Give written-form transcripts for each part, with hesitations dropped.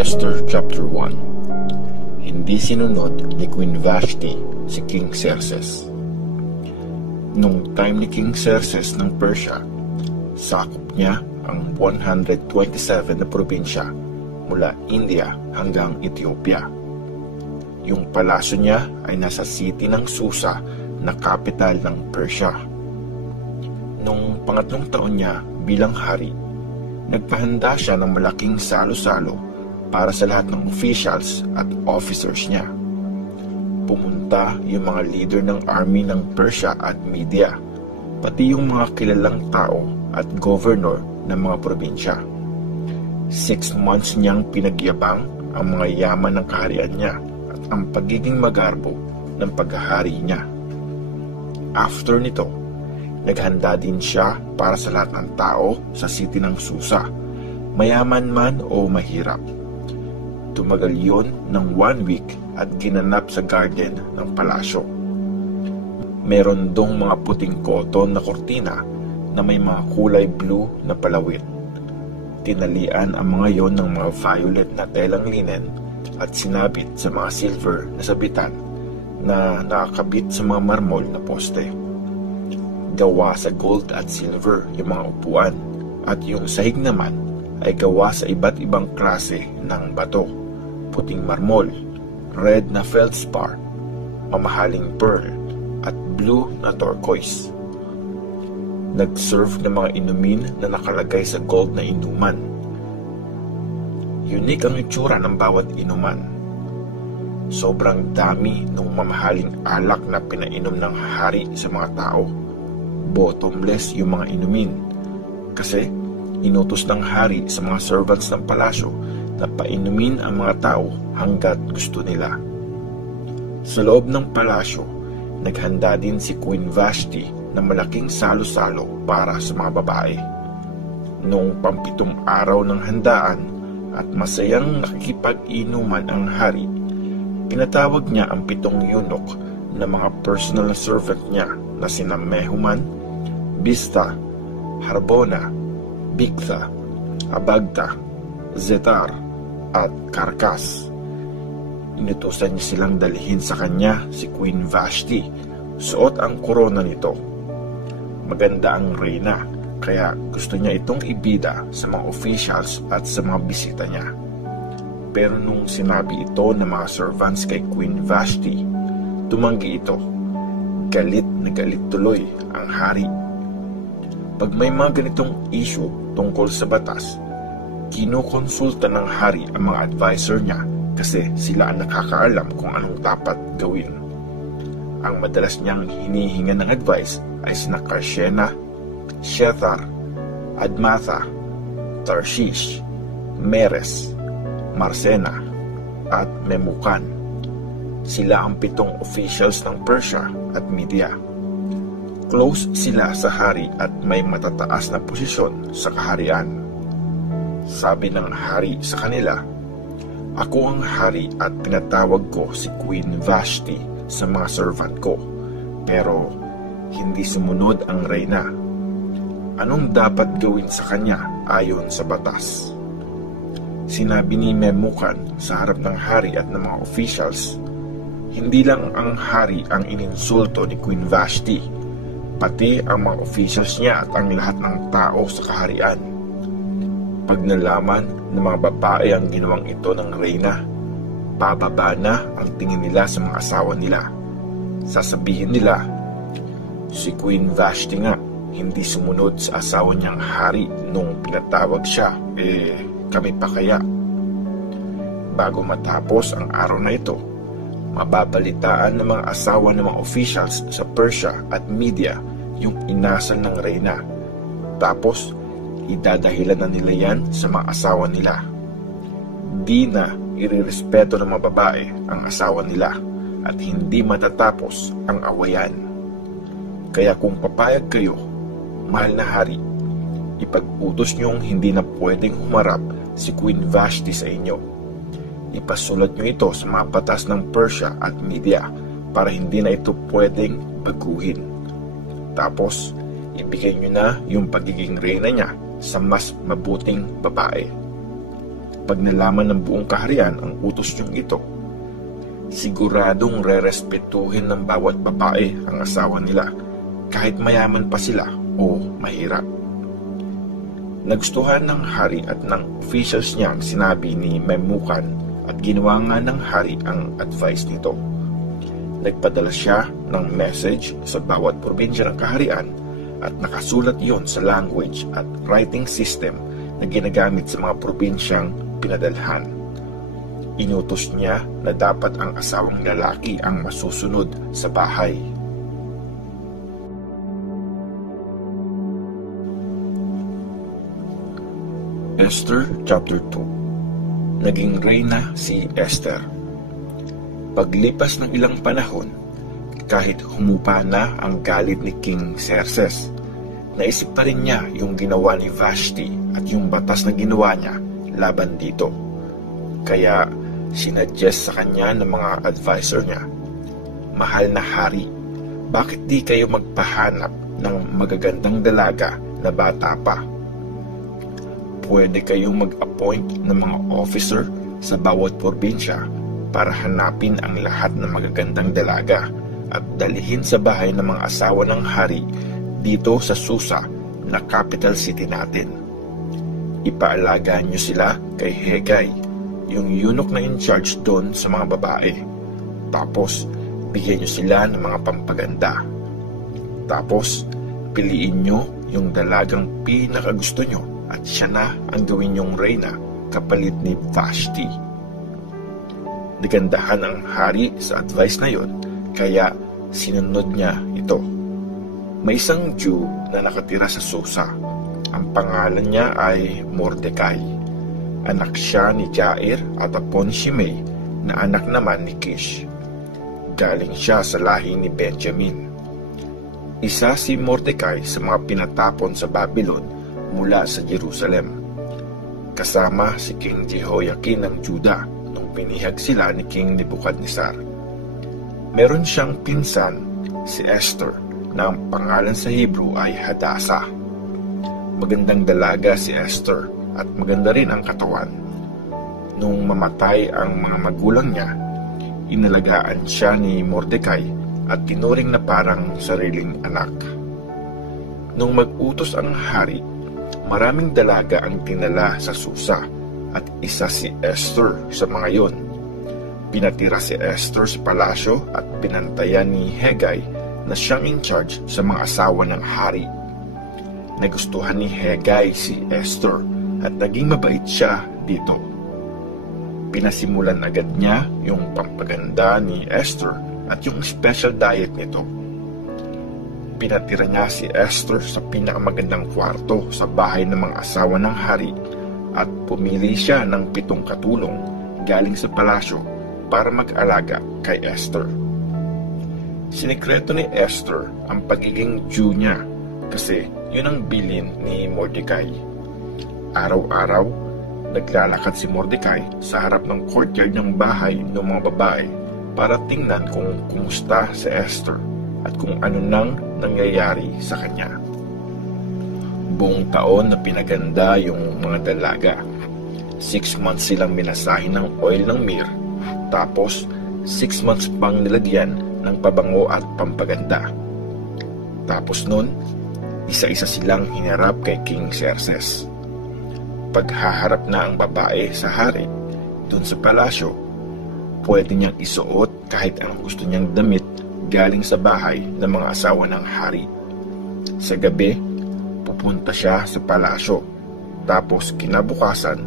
Esther chapter 1. Hindi sinunod ni Queen Vashti si King Xerxes. Nung time ni King Xerxes ng Persia, sakop niya ang 127 na probinsya mula India hanggang Ethiopia. Yung palasyo niya ay nasa city ng Susa na capital ng Persia. Nung pangatlong taon niya bilang hari, nagpahanda siya ng malaking salo-salo para sa lahat ng officials at officers niya. Pumunta yung mga leader ng army ng Persia at Media, pati yung mga kilalang tao at governor ng mga probinsya. 6 months niyang pinagyabang ang mga yaman ng kaharian niya at ang pagiging magarbo ng paghahari niya. After nito, naghanda din siya para sa lahat ng tao sa city ng Susa, mayaman man o mahirap. Tumagal yon ng 1 week at ginanap sa garden ng palasyo. Meron dong mga puting cotton na kortina na may mga kulay blue na palawit. Tinalian ang mga yon ng mga violet na telang linen at sinabit sa mga silver na sabitan na nakakabit sa mga marmol na poste. Gawa sa gold at silver yung mga upuan at yung sahig naman ay gawa sa iba't ibang klase ng bato, puting marmol, red na feldspar, mamahaling pearl, at blue na turquoise. Nag-serve ng mga inumin na nakalagay sa gold na inuman. Unique ang itsura ng bawat inuman. Sobrang dami ng mamahaling alak na pinainom ng hari sa mga tao. Bottomless yung mga inumin kasi inutos ng hari sa mga servants ng palasyo na painumin ang mga tao hanggat gusto nila. Sa loob ng palasyo, naghanda din si Queen Vashti ng malaking salo-salo para sa mga babae. Noong pampitong araw ng handaan at masayang nakikipag-inuman ang hari, pinatawag niya ang 7 eunuch na mga personal servant niya na sina Mehuman, Bista, Harbona, Bigtha, Abagtha, Zetar, at Karkas. Inutusan niya silang dalhin sa kanya si Queen Vashti. Suot ang korona nito. Maganda ang reyna, kaya gusto niya itong ibida sa mga officials at sa mga bisita niya. Pero nung sinabi ito ng mga servants kay Queen Vashti, tumanggi ito. Galit na galit tuloy ang hari. Pag may mga ganitong issue tungkol sa batas, kinukonsulta ng hari ang mga advisor niya kasi sila ang nakakaalam kung anong dapat gawin. Ang madalas niyang hinihinga ng advice ay sina Karshena, Shethar, Admatha, Tarshish, Meres, Marsena, at Memucan. Sila ang 7 officials ng Persia at Media. Close sila sa hari at may matataas na posisyon sa kaharian. Sabi ng hari sa kanila, "Ako ang hari at pinatawag ko si Queen Vashti sa mga servant ko, pero hindi sumunod ang reyna. Anong dapat gawin sa kanya ayon sa batas?" Sinabi ni Memucan sa harap ng hari at ng mga officials, hindi lang ang hari ang ininsulto ni Queen Vashti, pati ang mga officials niya at ang lahat ng tao sa kaharian. Pag nalaman ng mga babae ang ginawang ito ng reyna, bababa na ang tingin nila sa mga asawa nila. Sasabihin nila, si Queen Vashti nga hindi sumunod sa asawa niyang hari nung pinatawag siya, kami pa kaya? Bago matapos ang araw na ito, mababalitaan ng mga asawa ng mga officials sa Persia at Media yung inasal ng reyna. Tapos, idadahilan na nila yan sa mga asawa nila. Di na irirespeto ng mga babae ang asawa nila at hindi matatapos ang awayan. Kaya kung papayag kayo, mahal na hari, ipag-utos niyong hindi na pwedeng humarap si Queen Vashti sa inyo. Ipasulat niyo ito sa mga batas ng Persia at Media para hindi na ito pwedeng baguhin. Tapos, ibigay niyo na yung pagiging reyna niya sa mas mabuting babae. kapag nalaman ng buong kaharian ang utos niyong ito, siguradong rerespetuhin ng bawat babae ang asawa nila kahit mayaman pa sila o mahirap. Nagustuhan ng hari at ng officials niya ang sinabi ni Memucan at ginawa nga ng hari ang advice nito. Nagpadala siya ng message sa bawat probinsya ng kaharian at nakasulat yon sa language at writing system na ginagamit sa mga probinsyang pinadalhan. Inutos niya na dapat ang asawang lalaki ang masusunod sa bahay. Esther chapter 2. Naging reyna si Esther. Paglipas ng ilang panahon, kahit humupa na ang galit ni King Xerxes, naisip pa rin niya yung ginawa ni Vashti at yung batas na ginawa niya laban dito. Kaya sinuggest sa kanya ng mga advisor niya, "Mahal na hari, bakit di kayo magpahanap ng magagandang dalaga na bata pa? Pwede kayong mag-appoint ng mga officer sa bawat probinsya para hanapin ang lahat ng magagandang dalaga at dalhin sa bahay ng mga asawa ng hari dito sa Susa na capital city natin. Ipaalagaan niyo sila kay Hegai, yung eunuch na in charge doon sa mga babae. Tapos, bigyan niyo sila ng mga pampaganda. Tapos, piliin niyo yung dalagang pinakagusto niyo at siya na ang gawin niyong reyna kapalit ni Vashti." Nagandahan ang hari sa advice na yon, kaya sinunod niya ito. May isang Jew na nakatira sa Susa. Ang pangalan niya ay Mordecai. Anak siya ni Jair at apo ni Shimei na anak naman ni Kish. Galing siya sa lahi ni Benjamin. Isa si Mordecai sa mga pinatapon sa Babylon mula sa Jerusalem. Kasama si King Jehoiakim ng Juda nung pinihag sila ni King Nebuchadnezzar. Meron siyang pinsan, si Esther, na ang pangalan sa Hebrew ay Hadassah. Magandang dalaga si Esther at maganda rin ang katawan. Nung mamatay ang mga magulang niya, inalagaan siya ni Mordecai at tinuring na parang sariling anak. Nung mag-utos ang hari, maraming dalaga ang tinala sa Susa at isa si Esther sa mga yon. Pinatira si Esther sa palasyo at pinantayan ni Hegai na siyang in charge sa mga asawa ng hari. Nagustuhan ni Hegai si Esther at naging mabait siya dito. Pinasimulan agad niya yung pampaganda ni Esther at yung special diet nito. Pinatira niya si Esther sa pinakamagandang kwarto sa bahay ng mga asawa ng hari at pumili siya ng 7 katulong galing sa palasyo para mag-alaga kay Esther. Sinikreto ni Esther ang pagiging Jew niya kasi yun ang bilin ni Mordecai. Araw-araw, naglalakad si Mordecai sa harap ng courtyard ng bahay ng mga babae para tingnan kung kumusta si Esther at kung ano nang nangyayari sa kanya. Buong taon na pinaganda yung mga dalaga. 6 months silang minasahin ng oil ng myrrh, tapos 6 months pang nilagyan ng pabango at pampaganda. Tapos nun, isa-isa silang hinarap kay King Xerxes. Paghaharap na ang babae sa hari, dun sa palasyo, pwede niyang isuot kahit anong gusto niyang damit galing sa bahay ng mga asawa ng hari. Sa gabi, pupunta siya sa palasyo. Tapos kinabukasan,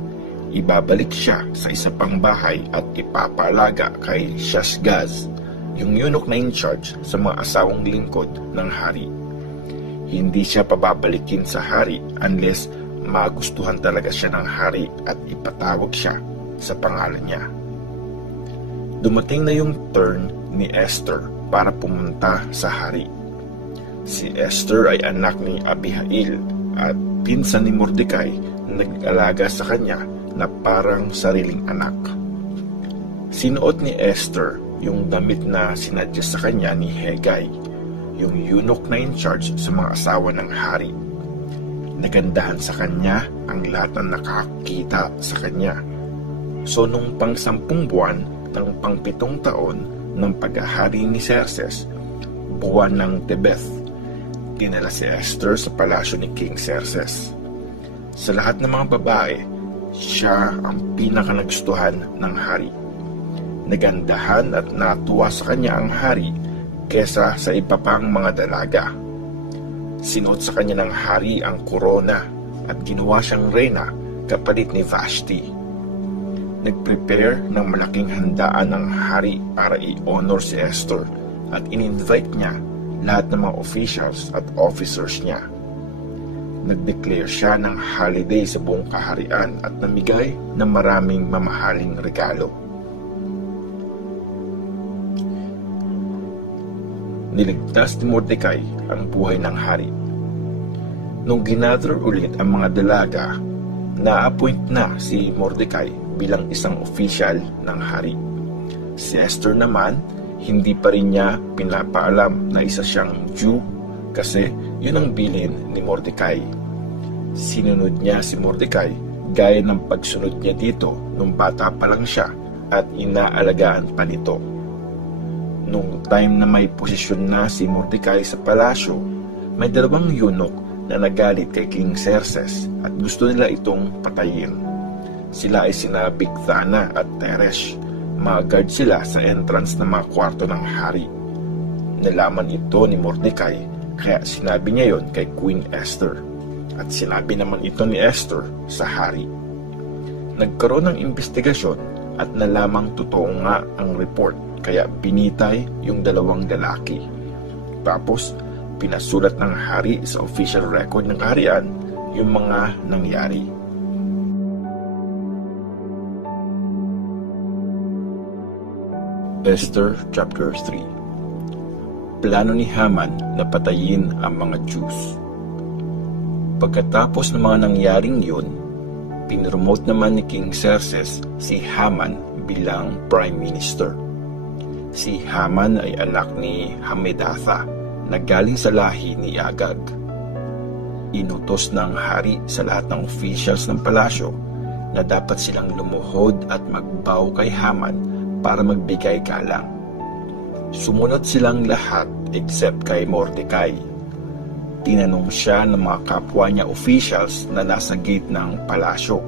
ibabalik siya sa isa pang bahay at ipapaalaga kay Shashgaz, yung eunuch na in charge sa mga asawang lingkod ng hari. Hindi siya pababalikin sa hari unless magustuhan talaga siya ng hari at ipatawag siya sa pangalan niya. Dumating na yung turn ni Esther para pumunta sa hari. Si Esther ay anak ni Abihail at pinsan ni Mordecai na nag-alaga sa kanya na parang sariling anak. Sinuot ni Esther yung damit na sinadya sa kanya ni Hegai, yung eunuch na in charge sa mga asawa ng hari. Nagandahan sa kanya ang lahat ng nakakita sa kanya So nung pang-10 buwan ng pang-7 taon ng paghahari ni Xerxes, buwan ng Tebeth, dinala si Esther sa palasyo ni King Xerxes. Sa lahat ng mga babae, siya ang pinakanagustuhan ng hari. Nagandahan at natuwa sa kanya ang hari kesa sa iba pang mga dalaga. Sinuot sa kanya ng hari ang korona at ginawa siyang reyna kapalit ni Vashti. Nag-prepare ng malaking handaan ng hari para i-honor si Esther at in-invite niya lahat ng mga officials at officers niya. Nag-declare siya ng holiday sa buong kaharian at namigay ng maraming mamahaling regalo. Niligtas ni Mordecai ang buhay ng hari. Nung ginather ulit ang mga dalaga, na-appoint na si Mordecai bilang isang official ng hari. Si Esther naman, hindi pa rin niya pinapaalam na isa siyang Jew kasi yun ang bilin ni Mordecai. Sinunod niya si Mordecai gaya ng pagsunod niya dito nung bata pa lang siya at inaalagaan pa nito. Nung time na may posisyon na si Mordecai sa palasyo, may 2 eunuch na nagalit kay King Xerxes at gusto nila itong patayin. Sila ay sina Bigthana at Teresh. Mga guard sila sa entrance ng mga kwarto ng hari. Nalaman ito ni Mordecai, kaya sinabi niya yon kay Queen Esther. At sinabi naman ito ni Esther sa hari. Nagkaroon ng investigasyon at nalamang totoo nga ang report, kaya binitay yung 2 lalaki. Tapos, pinasulat ng hari sa official record ng kaharian yung mga nangyari. Esther chapter 3. Plano ni Haman na patayin ang mga Jews. Pagkatapos ng mga nangyaring yun, pinromote naman ni King Xerxes si Haman bilang Prime Minister. Si Haman ay anak ni Hammedatha na galing sa lahi ni Agag. Inutos ng hari sa lahat ng officials ng palasyo na dapat silang lumuhod at magbow kay Haman para magbigay galang. Sumunod silang lahat except kay Mordecai. Tinanong siya ng mga kapwa niya officials na nasa gate ng palasyo,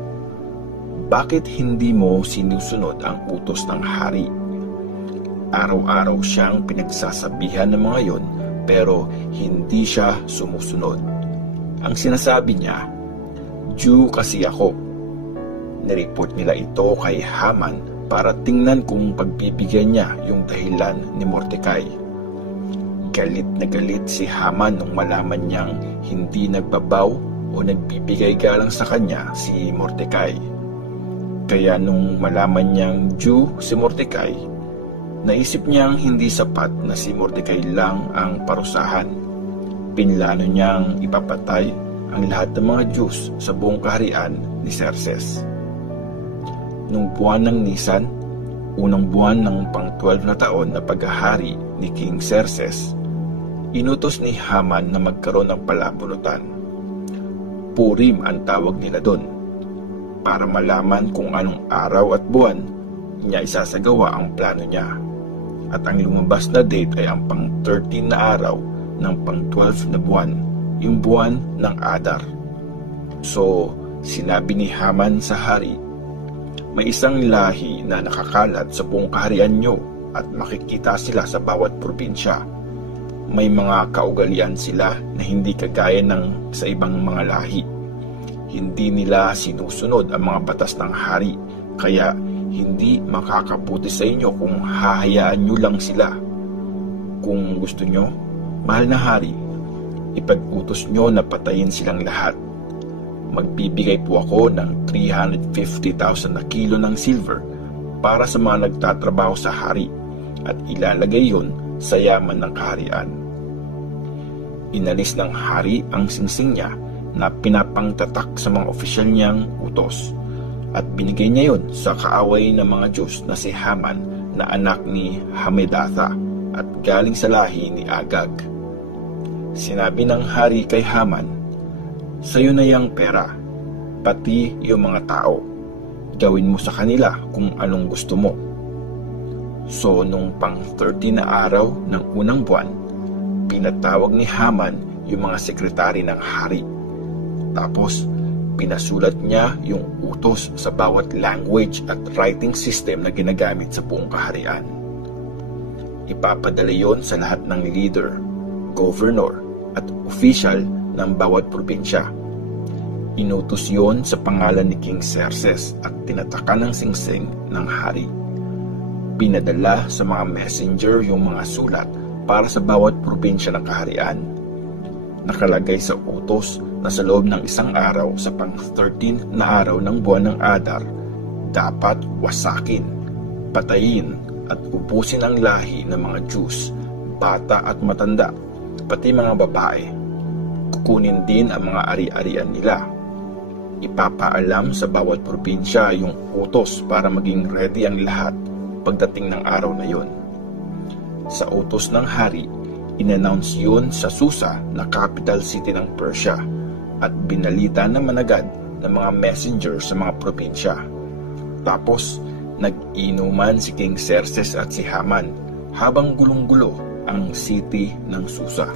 "Bakit hindi mo sinusunod ang utos ng hari?" Araw-araw siyang pinagsasabihan ng mga yon pero hindi siya sumusunod. Ang sinasabi niya, "Jew kasi ako." Nireport nila ito kay Haman para tingnan kung pagbibigyan niya yung dahilan ni Mordecai. Galit na galit si Haman nung malaman niyang hindi nagbabaw o nagbibigay galang sa kanya si Mordecai. Kaya nung malaman niyang Jew si Mordecai, naisip niyang hindi sapat na si Mordecai lang ang parusahan. Pinlano niyang ipapatay ang lahat ng mga Jews sa buong kaharian ni Xerxes. Nung buwan ng Nisan, unang buwan ng pang-12 na taon na paghahari ni King Xerxes, inutos ni Haman na magkaroon ng palabunutan. Purim ang tawag nila doon, para malaman kung anong araw at buwan niya isasagawa ang plano niya. At ang lumabas na date ay ang pang-13 na araw ng pang-12 na buwan, yung buwan ng Adar. So, sinabi ni Haman sa hari, "May isang lahi na nakakalat sa buong kaharian nyo at makikita sila sa bawat probinsya. May mga kaugalian sila na hindi kagaya ng sa ibang mga lahi. Hindi nila sinusunod ang mga batas ng hari, kaya hindi makakabuti sa inyo kung hahayaan nyo lang sila. Kung gusto nyo, mahal na hari, ipag-utos nyo na patayin silang lahat. Magbibigay po ako ng 350,000 na kilo ng silver para sa mga nagtatrabaho sa hari at ilalagay yon sa yaman ng kaharian." Inalis ng hari ang singsing niya na pinapangtatak sa mga opisyal niyang utos at binigay niya yon sa kaaway ng mga Diyos na si Haman na anak ni Hammedatha at galing sa lahi ni Agag. Sinabi ng hari kay Haman, "Sa'yo na yang pera, pati yung mga tao. gawin mo sa kanila kung anong gusto mo. So nung pang 30 na araw ng unang buwan, pinatawag ni Haman yung mga sekretary ng hari. Tapos pinasulat niya yung utos sa bawat language at writing system na ginagamit sa buong kaharian. Ipapadala yon sa lahat ng leader, governor at official ng bawat probinsya. Inutos yon sa pangalan ni King Xerxes at tinatakan ng singsing ng hari. Pinadala sa mga messenger yung mga sulat para sa bawat probinsya ng kaharian. Nakalagay sa utos na sa loob ng isang araw sa pang 13 na araw ng buwan ng Adar, dapat wasakin, patayin at ubusin ang lahi ng mga Diyos, bata at matanda, pati mga babae. Kukunin din ang mga ari-arian nila. Ipapaalam sa bawat probinsya yung utos para maging ready ang lahat pagdating ng araw na yon. Sa utos ng hari, in-announce yun sa Susa na capital city ng Persia at binalita naman agad ng mga messenger sa mga probinsya. Tapos, nag-inuman si King Xerxes at si Haman habang gulong-gulo ang city ng Susa.